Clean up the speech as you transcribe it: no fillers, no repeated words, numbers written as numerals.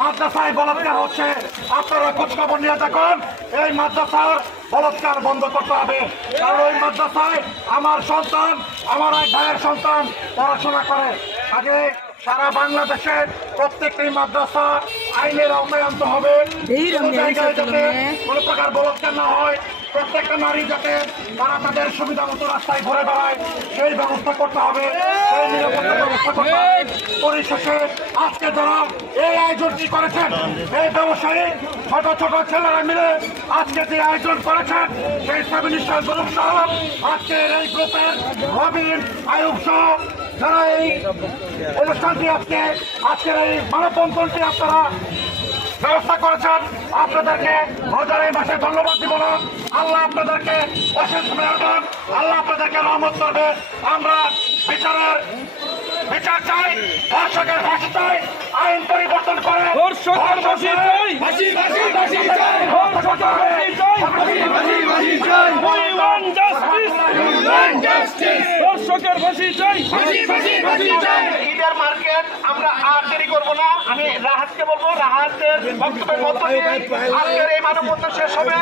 মাদ্রাসায় বলাৎকার হচ্ছে, আপনারা খোঁজখবর নিয়ে দেখুন। এই মাদ্রাসার বলাৎকার বন্ধ করতে হবে, কারণ ওই মাদ্রাসায় আমার সন্তান, আমার এক ভাইয়ের সন্তান পড়াশোনা করে। আগে সারা বাংলাদেশে প্রত্যেকটি মাদ্রাসা আইনের আওতায় আনতে হবে, কোনো জায়গায় যাতে কোনো প্রকার বলাৎকার না হয়, প্রত্যেকটা নারী যাতে তারা তাদের সুবিধা মতো রাস্তায় ঘুরে বেড়ায় সেই ব্যবস্থা করতে হবে, সেই নিরাপত্তা ব্যবস্থা করতে হবে। পরিশেষে আজকে যারা এই আয়োজনটি করেছেন, এই ব্যবসায়ী ছোট ছোট ছেলেরা মিলে আজকে যে আয়োজন করেছেন, সেই সাবিনিশাল গ্রুপ সহ আজকের এই গ্রুপের রবিন আয়ুব সহ যারা এই অনুষ্ঠানটি আজকের এই মানববন্ধনটি আপনারা ব্যবস্থা করেছেন, আপনাদেরকে রোজার মাসে ধন্যবাদ দিব না। আল্লাহ আপনাদেরকে অশেষ মেহেরবান, আল্লাহ আপনাদেরকে রহমত করবে। আমরা বিচার চাই, ধর্ষকের ফাঁসি চাই, আইন পরিবর্তন করে ধর্ষকের ফাঁসি চাই, ফাঁসি ফাঁসি ফাঁসি চাই, ধর্ষকের ফাঁসি চাই, ফাঁসি ফাঁসি ফাঁসি চাই, we want justice, we want justice, ধর্ষকের ফাঁসি চাই, ফাঁসি ফাঁসি ফাঁসি চাই। ঈদের মার্কেট আমরা আর দেরি করবো না। আমি রাহাতকে বলবো, রাহাতের বক্তব্যের মধ্য দিয়ে আজকের এই মানববন্ধন শেষ হবে।